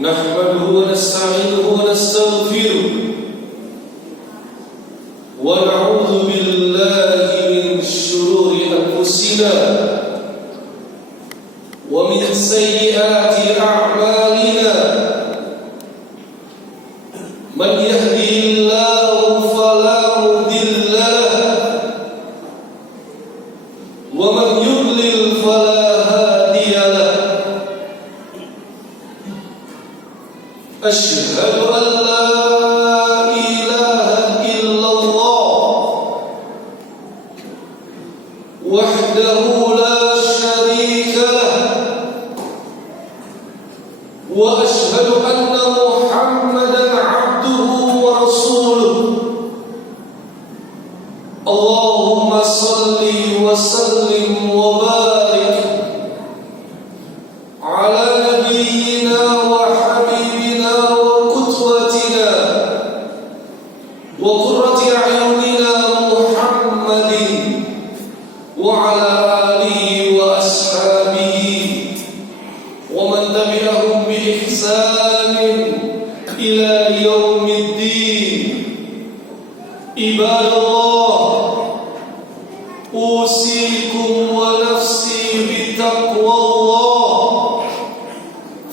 نحمده ونستعينه ونستغفره ونعوذ بالله من شرور أنفسنا ومن سيئات أعمالنا من يهدي الله فلا مضل له ومن يضلل فلا هادي له أشهد أن لا إله إلا الله وحده لا شريك له وأشهد أن محمدا عبده ورسوله اللهم صل وسلم وبارك على نبينا وحبيبنا وقدوتنا وقرة أعيننا محمد وعلى آله وأصحابه ومن تبعهم بإحسان إلى يوم الدين. عباد الله، أوصيكم ونفسي بتقوى الله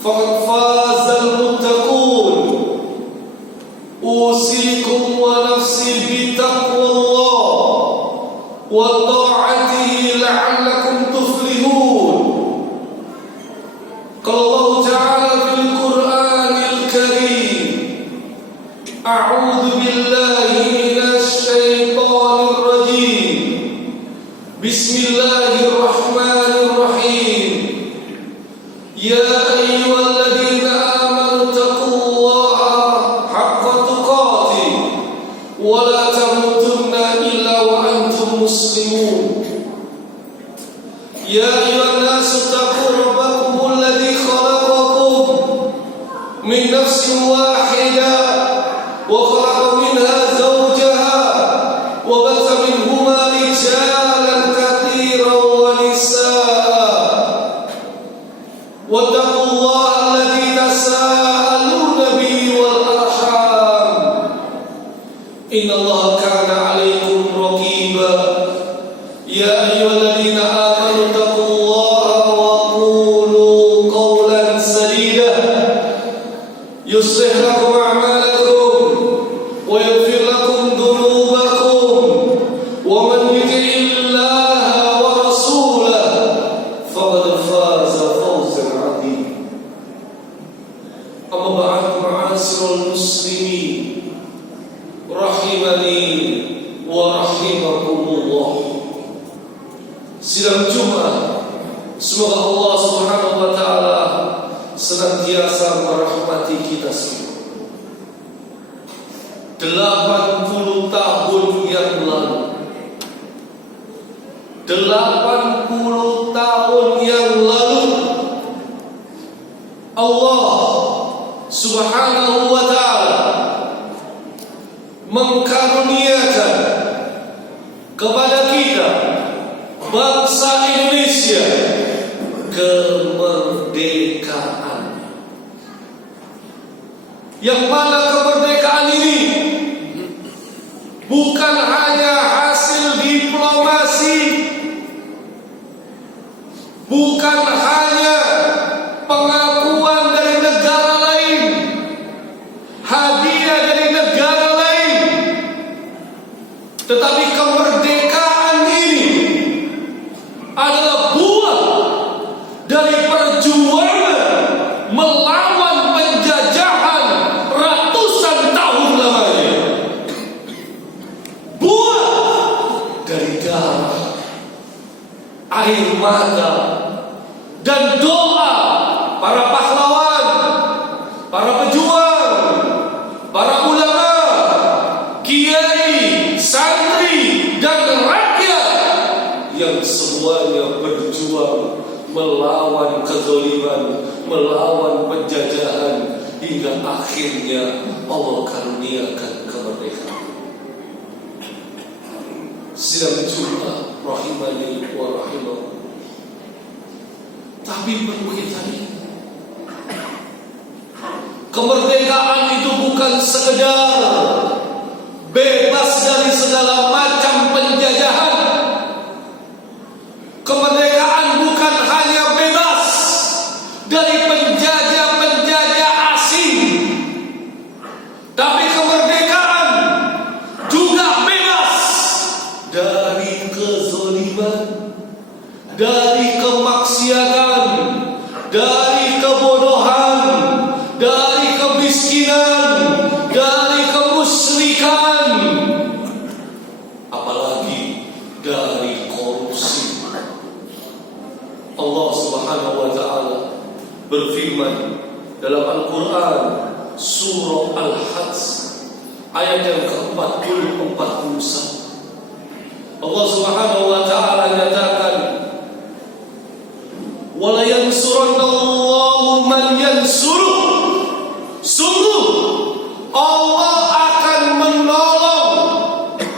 فقد فاز المتقون. أوصيكم ونفسي بتقوى الله وطاعته لعلكم تفلحون. قال الله تعالى في القرآن الكريم: أعوذ بالله من الشيطان الرجيم، بسم الله الرحمن الرحيم. يا أيها الذين آمنوا اتقوا الله حق تقاته ولا تموتن إلا وأنتم مسلمون. يا أيها الناس اتقوا ربكم الذي خلقكم من نفس واحدة وخلق منها زوجها وبث منهما رجالا كثيرا ونساء واتقوا الله الذي تساءلون به والأرحام إن الله كان عليكم رقيبا. يا أيها الذين آمنوا اتقوا الله وقولوا قولا سديدا يصلح لكم أعمالكم ويغفر لكم ذنوبكم ومن يطع الله ورسوله فقد فاز فوزا عظيما. أما بعد، معاشر المسلمين rahimani wa rahimakumullah. Sidang Jumat, semoga Allah Subhanahu wa taala senantiasa merahmati kita semua. 80 tahun yang lalu, 80 tahun yang lalu, Allah Subhanahu wa taala mengkaruniakan kepada kita bangsa Indonesia kemerdekaan, yang mana kemerdekaan ini bukan hanya hasil diplomasi, bukan hanya pengakuan dari negara lain, hadiah dari negara lain, tetapi kemerdekaan ini adalah buah dari perjuangan melawan penjajahan ratusan tahun lamanya. Buah dari darah, air mata, dan doa para pahlawan, para pejuang, para ulama, kiai, santri, dan rakyat yang semuanya berjuang melawan kezaliman, melawan penjajahan, hingga akhirnya Allah karuniakan kemerdekaan. Sidang Jumat rahimani wa rahimakumullah. Tapi perlu kita ingat, kemerdekaan itu bukan sekedar bebas dari segala macam penjajahan. Kemerdekaan bukan hanya bebas dari penjajah-penjajah asing, tapi kemerdekaan juga bebas dari kezaliman, dari kemaksiatan, dari kebodohan, dari kemiskinan, dari kemusyrikan, apalagi dari korupsi. Allah Subhanahu wa taala berfirman dalam Al-Qur'an surah Al-Hajj ayat yang ke-40-41. Allah Subhanahu wa taala nyatakan, "Wala yansurannallahu man yansuruh." Sungguh Allah akan menolong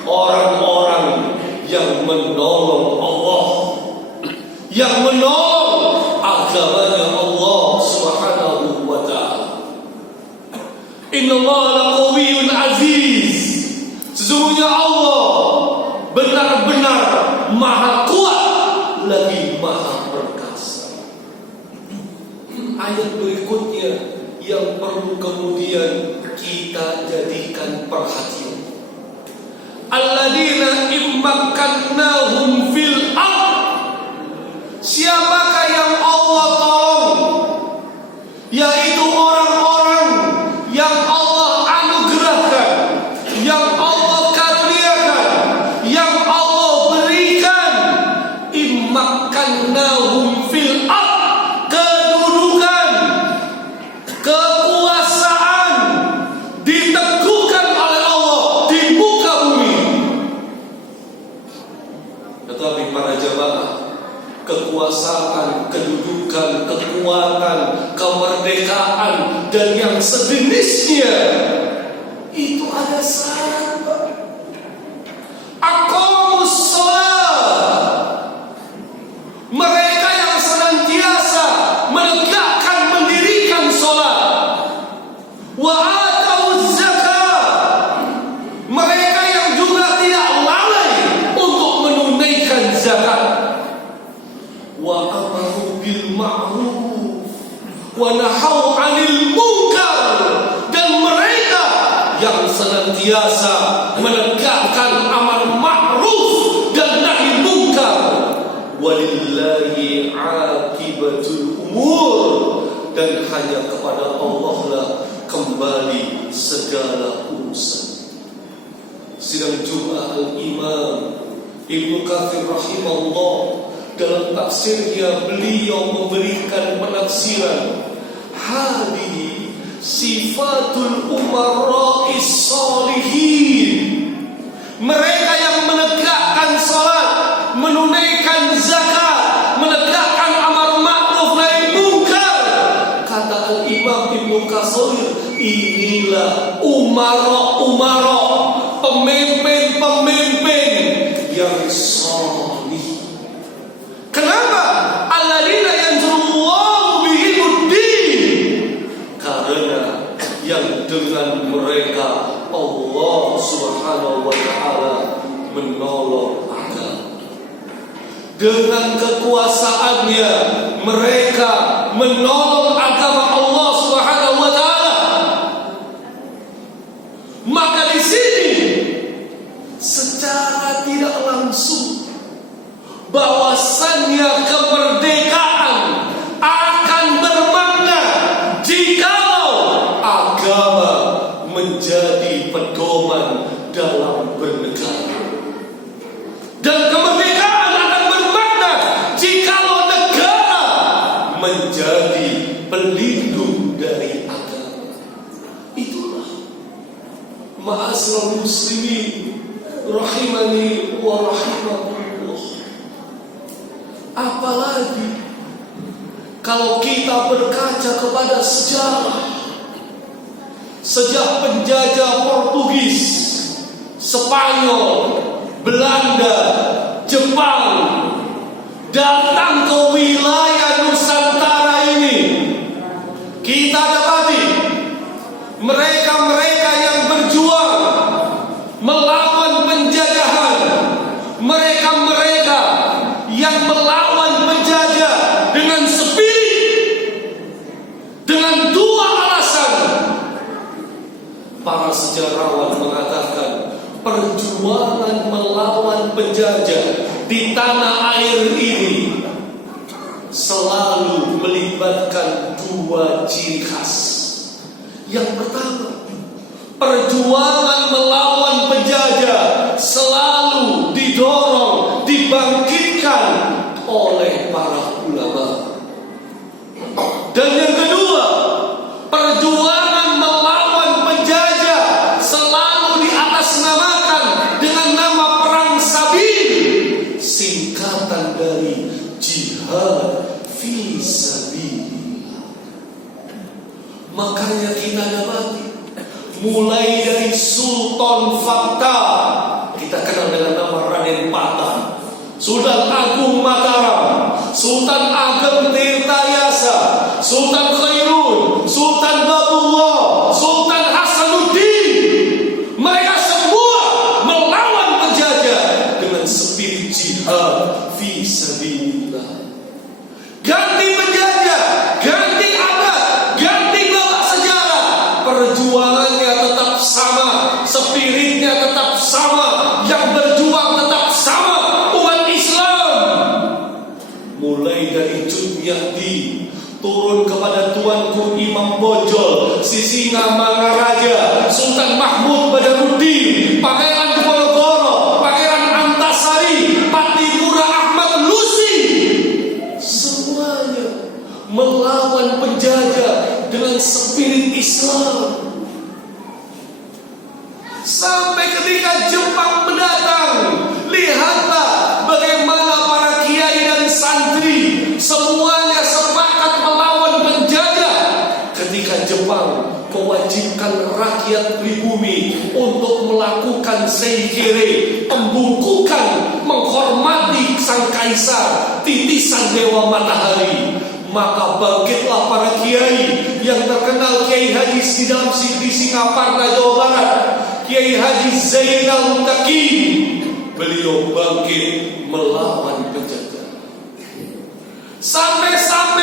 orang-orang yang menolong Allah, yang menolong agamanya Allah Subhanahu wa taala. Innallaha laqawiyyun aziz. Sesungguhnya Allah benar-benar maha kuat lagi maha perkasa. Ayat berikutnya yang perlu kemudian kita jadikan perhatian. Alladzina immakannahum fil ardh. Siapakah yang Allah tolong? Yaitu orang-orang yang Allah anugerahkan, yang Allah karuniakan, yang Allah berikan. Immakannahum fil ardh. Kedudukan, kekuasaan diteguhkan oleh Allah di muka bumi. Tetapi para jamaah, kekuasaan, kedudukan, kekuatan, kemerdekaan dan yang sejenisnya itu ada syarat. Aqamus shalah. Mereka yang senantiasa menegakkan, mendirikan salat. Wa atawuz zakat. Mereka yang juga tidak lalai untuk menunaikan zakat. Wa amaru bil ma'ruf wa nahau 'anil munkar. Dan mereka yang senantiasa menegakkan amar ma'ruf dan nahi munkar. Walillahi 'aqibatul umur. Dan hanya kepada Allah lah kembali segala urusan. Sidang Jumat Al-Imam Ibnu Katsir rahimahullah dalam tafsirnya beliau memberikan penafsiran hadihi sifatul umarra'is shalihin. Mereka yang menegakkan salat, menunaikan zakat, menegakkan amar ma'ruf nahi munkar. Kata Al-Imam Ibnu Katsir, inilah umara, pemimpin-pemimpin yang salih. Kenapa? Alladzina yansurullahu bihimuddin. Karena yang dengan mereka Allah Subhanahu wa taala menolong agama. Dengan kekuasaannya mereka menolong agama Allah Subhanahu wa taala. Maka di sini secara tidak langsung bahwasannya kemerdekaan akan bermakna jikalau agama menjadi pedoman dalam bernegara. Dan kemerdekaan akan bermakna jikalau negara menjadi pelindung dari agama. Itulah ma'asyiral muslimin rahimani wa rahimakumullah. Apalagi kalau kita berkaca kepada sejarah, sejak penjajah Portugis, Spanyol, Belanda, Jepang datang ke wilayah Nusantara penjajah di tanah air ini selalu melibatkan dua ciri khas. Yang pertama, perjuangan melawan penjajah selalu didorong, dibangkitkan oleh para ulama. Dan yang kedua, perjuangan melawan penjajah selalu diatasnamakan dengan nama perang sabil, singkatan dari jihad fi sabilillah. Makanya kita dapati mulai dari Sultan Fattah, kita kenal dengan nama Raden Patah, Sultan Agung Mataram, Sultan Ageng Tirtayasa, Sultan Khairun, Sultan Babullah, Sultan Hasanuddin. Mereka semua melawan penjajah dengan spirit jihad fi sabilillah. Ganti penjajah, ganti abad, ganti babak sejarah, perjuangannya tetap sama, spiritnya tetap sama, yang berjuang tetap sama, umat Islam. Mulai dari Cut Yahdi turun kepada tuanku Imam Bojol, Sisinga Mangaraja, Sultan Mahmud Badaruddin, Pangeran Diponegoro, Pangeran Antasari, Patipura Ahmad Lusi, semuanya melawan penjajah dengan spirit Islam. Sampai ketika Jepang mendatang, lihatlah bagaimana para kiai dan santri semuanya sepakat melawan penjajah. Ketika Jepang mewajibkan rakyat pribumi untuk melakukan seikere, pembungkukan, menghormati sang kaisar, titisan dewa matahari, maka bangkitlah para kiai yang terkenal. Kiai Haji Sidam di Singaparna, Jawa Barat, Kiai Haji Zainal Mutaqi, beliau bangkit melawan penjajah. Sampai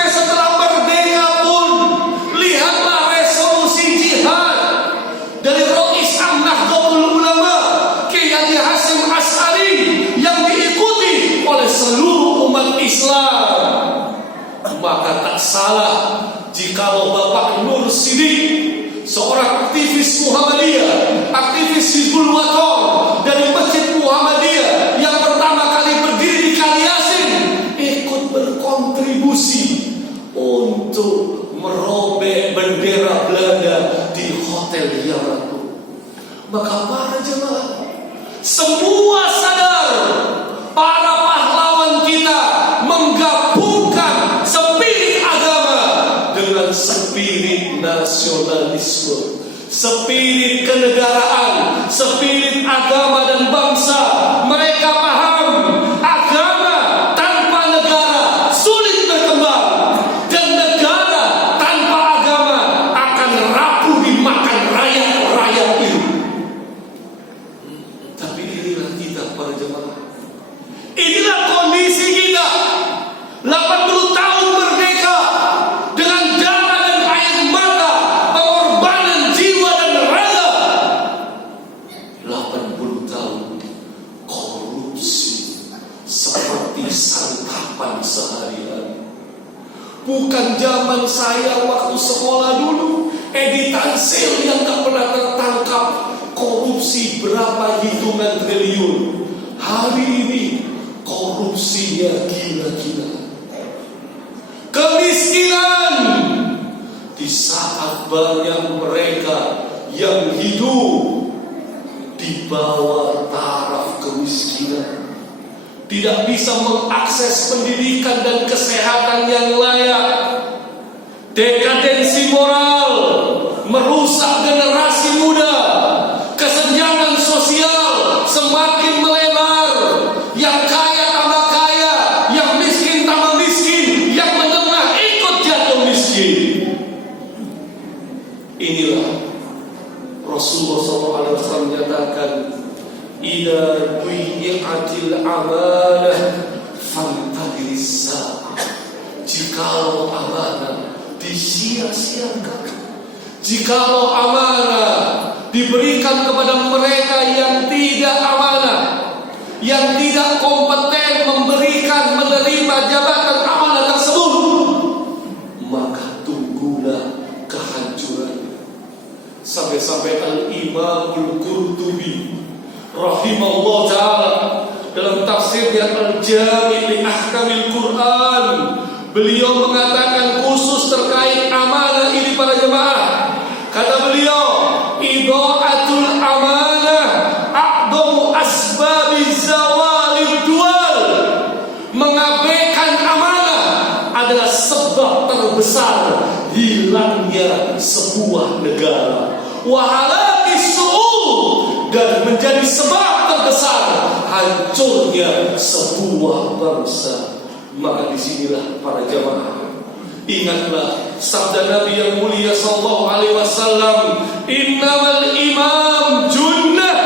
setelah merdeka pun, lihatlah resolusi jihad dari Rois Nahdlatul Ulama, Kiai Haji Hasyim Asy'ari, yang diikuti oleh seluruh umat Islam. Maka tak salah jikalau Bapak Nur Sidik, seorang aktivis Muhammadiyah, aktivis Hizbul Wathan dari Masjid Muhammadiyah yang pertama kali berdiri di Kaliasin, ikut berkontribusi untuk merobek bendera Belanda di Hotel Yaratu. Maka para jemaah semua sadar, para pahlawan kita menggabungkan spirit agama dengan spirit nasionalisme, spirit kenegaraan, spirit agama dan bangsa. Mereka paham agama tanpa negara sulit berkembang, dan negara tanpa agama akan rapuh dimakan rakyat-rakyat itu. Tapi inilah kita para jemaah, inilah kondisi kita. 80 tahun merdeka dengan darah dan air mata, pengorbanan jiwa dan raga. 80 tahun korupsi seperti santapan sehari-hari. Bukan zaman saya waktu sekolah dulu, Edi Tansil yang tak pernah tertangkap korupsi berapa hitungan triliun. Hari ini korupsinya gila-gila. Kemiskinan di saat banyak mereka yang hidup di bawah taraf kemiskinan, tidak bisa mengakses pendidikan dan kesehatan yang layak, dekadensi moral merusak generasi muda, kesenjangan sosial semakin melebar, yang kaya tambah kaya, yang miskin tambah miskin, yang menengah ikut jatuh miskin. Inilah Rasulullah SAW menyatakan, "Idza du'i'atil amanah fantadiris sa'ah." Jikalau amanah disia-siakan, jikalau amanah diberikan kepada mereka yang tidak amanah, yang tidak tidak kompeten memberikan, menerima jabatan amanah tersebut, maka tunggulah kehancurannya. Sampai-sampai Al-Imamul Qurtubi rahimahullah ta'ala dalam tafsirnya Al-Jami' li Ahkamil Quran, beliau mengatakan khusus terkait amanah ini para jemaah. Kata beliau, idha'atul amanah a'dhamu asbabiz zawalid dual. Mengabaikan amanah adalah sebab terbesar hilangnya sebuah negara. Wa halakis su'ud, dan menjadi sebab terbesar hancurnya sebuah bangsa. Maka disinilah para jamaah, ingatlah sabda Nabi yang mulia sallallahu alaihi wasallam, innamal imam junnah.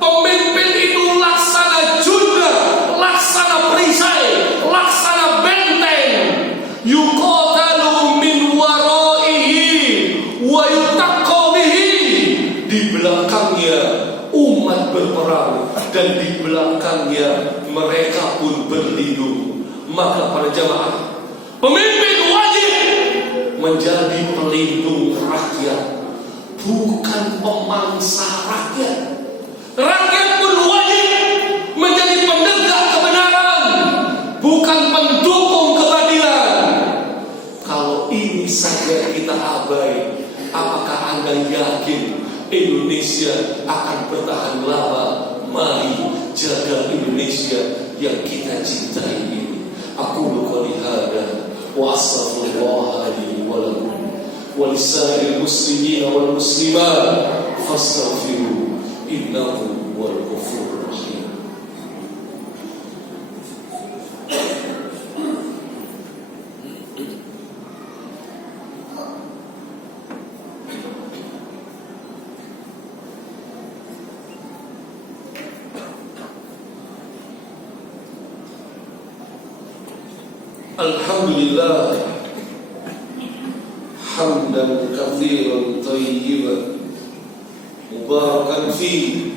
Pemimpin itu laksana junnah, laksana perisai, laksana benteng. Yuqatalu min waraihi wa yutaqqa bihi. Di belakangnya umat berperang dan di belakangnya mereka pun berlindung. Maka para jamaah, pemimpin wajib menjadi pelindung rakyat, bukan pemangsa rakyat. Rakyat pun wajib menjadi penegak kebenaran, bukan pendukung keadilan. Kalau ini saja kita abai, apakah Anda yakin Indonesia akan bertahan lama? Mari jaga Indonesia yang kita cintai ini. Aqulu qouli hadza wa astaghfirullah li wa lakum wa lisa'iril muslimin wal muslimat fastaghfiruhu innahu huwal ghafurur rahim. Alhamdulillah hamdan katsiran thayyiban mubarakan fi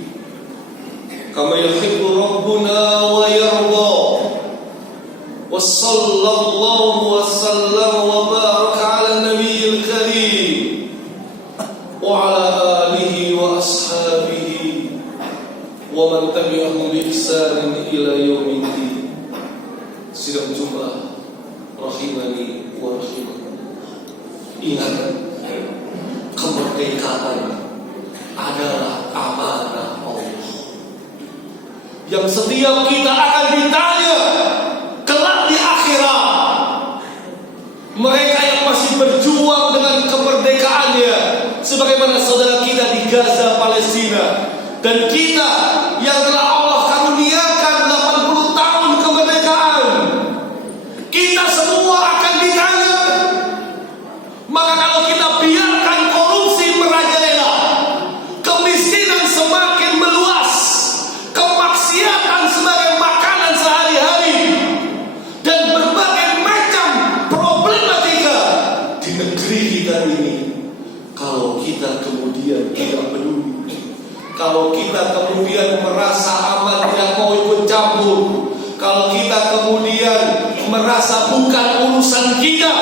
kama yuhibbu rabbuna wa yarda. Wa sallallahu wa sallam wa baraka ala nabiyil karim wa ala alihi wa ashabihi wa man tabi'ahum bi ihsan ila yaumiddin. Sidang Jumat rahimani wa rahimakum. Ingat, kemerdekaan adalah amanah Allah yang setiap kita akan ditanya kelak di akhirat. Mereka yang masih berjuang dengan kemerdekaannya, sebagaimana saudara kita di Gaza, Palestina, dan kita yang telah Allah karuniakan 80 tahun kemerdekaan, kita semua akan ditanya. Maka kalau kita biarkan korupsi merajalela, kemiskinan semakin meluas, kemaksiatan sebagai makanan sehari-hari, dan berbagai macam problematika di negeri kita ini, kalau kita kemudian tidak peduli, kalau kita kemudian merasa aman tidak mau ikut campur, kalau kita kemudian merasa bukan urusan kita,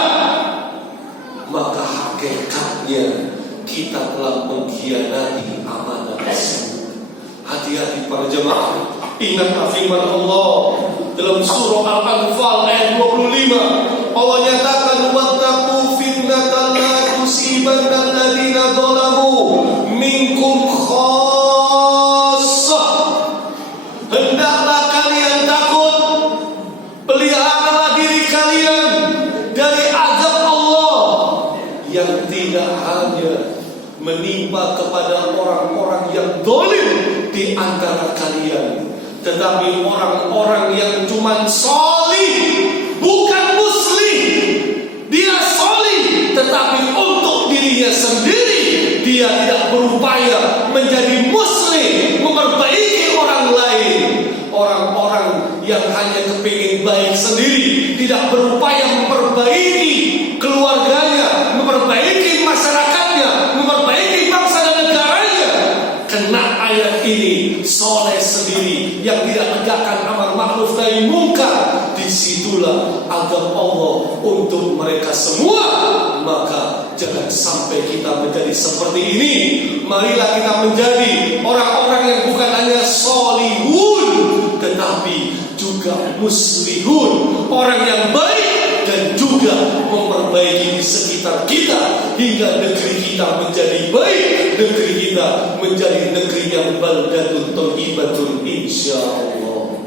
maka hakikatnya kita telah mengkhianati amanah tersebut. Hati-hati para jemaah. Ingatlah firman Allah dalam surah Al-Anfal ayat 25. Allah nyatakan, wattaqu fitnatan la tusibanna alladziina dzalamu minkum khassah. Hendaklah kalian takut, peliharalah diri kalian dari azab Allah yang tidak hanya menimpa kepada orang-orang yang zalim di antara kalian, tetapi orang-orang yang cuma sholih, bukan muslim. Dia sholih, tetapi untuk dirinya sendiri dia tidak berupaya menjadi muslim, memperbaiki orang lain. Orang-orang yang hanya kepingin baik sendiri, tidak berupaya memperbaiki keluarganya, memperbaiki masyarakatnya, memperbaiki bangsa dan negaranya. Kena ayat ini, soleh sendiri yang tidak tegakkan amanah mereka semua, maka jangan sampai kita menjadi seperti ini. Marilah kita menjadi orang-orang yang bukan hanya solihun, tetapi juga muslihun, orang yang baik dan juga memperbaiki di sekitar kita hingga negeri kita menjadi baik, negeri kita menjadi negeri yang baldatun thayyibatun insyaallah.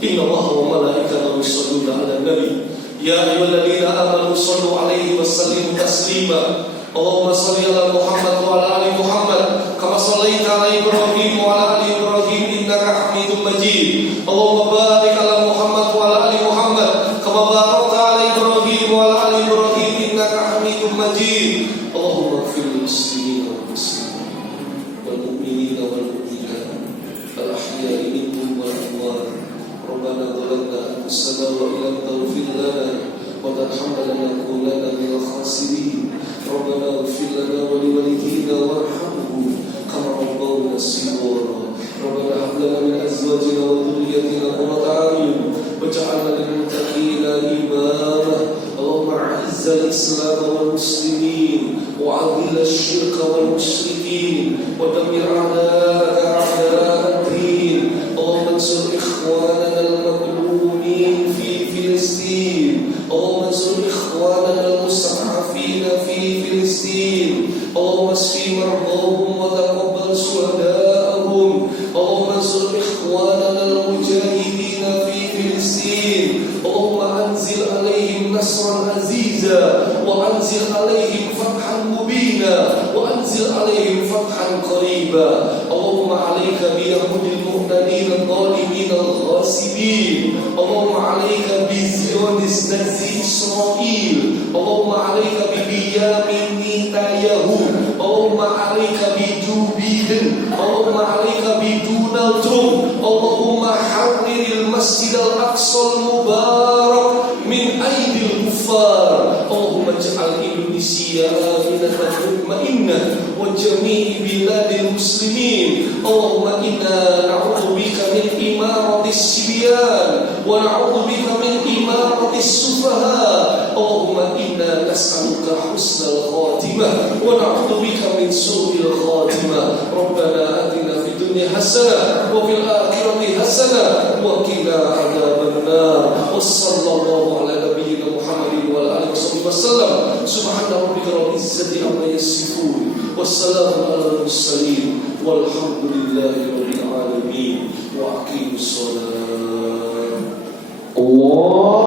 Inna Allaha wa malaikatahu yusholluna 'alan nabi ya ayyuhalladzina amanu shallu 'alaihi wa sallimu taslima. Allahumma shalli 'ala Muhammad wa 'ala ali Muhammad kama shallaita 'ala Ibrahim wa 'ala ali Ibrahim innaka Hamidum Majid. Allahumma barik 'ala Muhammad wa 'ala ali Muhammad kama barakta 'ala Ibrahim wa 'ala ali Ibrahim innaka Hamidum Majid. Allahumma ighfir lil muslimina wal muslimat wal mu'minina wal mu'minat al ahya'i minhum wal amwat. Rabbana zalamna anfusana wa illam taghfir lana wa tarhamna lanakunanna minal khasirin. Rabbana ighfir lana wa liwalidayna warhamhum kama rabbawna shighara. Rabbana hab lana min azwajina wa dhurriyyatina qurrata a'yun waj'alna lil muttaqina imama. Allahumma a'izzal islam wal muslimin wa 'adhil asy-syirka wal musyrikin wa dammir a'da'aka a'da'ad-din. Allahumma ansur ikhwanana al-madlumin fi Filistin. Allahumma ansur ikhwanana al-mustad'afina fi Filistin. Allahumma ashfi mardahum wa taqabbal shuhada'ahum. Allahumma ansur ikhwanana al-mujahidina fi Filistin. Allahumma anzil alaihim nasran aziza wa anzil alaihim fathan mubina wa anzil alaihim fathan qariba. Allahumma alayka bi yahudil mu'tadin al-zalimin al-ghasibin. Allahumma alayka bi zionis nazi Israel. Allahumma alayka bi Binyamin Netanyahu. Allahumma alayka bi Joe Biden. Allahumma alayka bi Donald Trump. Allahumma harriril Masjid al-Aqsa al-Mubarak min aidil kuffar. Allahumma ij'al Indonesia aminatan mutmainnah wa jami'i biladil muslimin. Allahumma inna na'udzubika min imaratis sibyan wa na'udzubika min imaratis sufaha. Allahumma inna nas'aluka husnal khatimah wa na'udzubika min su'il khatimah. Rabbana atina fid dunya hasanah wa fil akhirati hasanah wa qina adzabannar. Wassallallahu ala nabiyyina Muhammadin wa ala alihi wasallam. Subhana rabbika rabbil izzati amma yasifun. Wassalamu ala mursalin walhamdulillahi rabbil alamin. Wa aqimus shalah.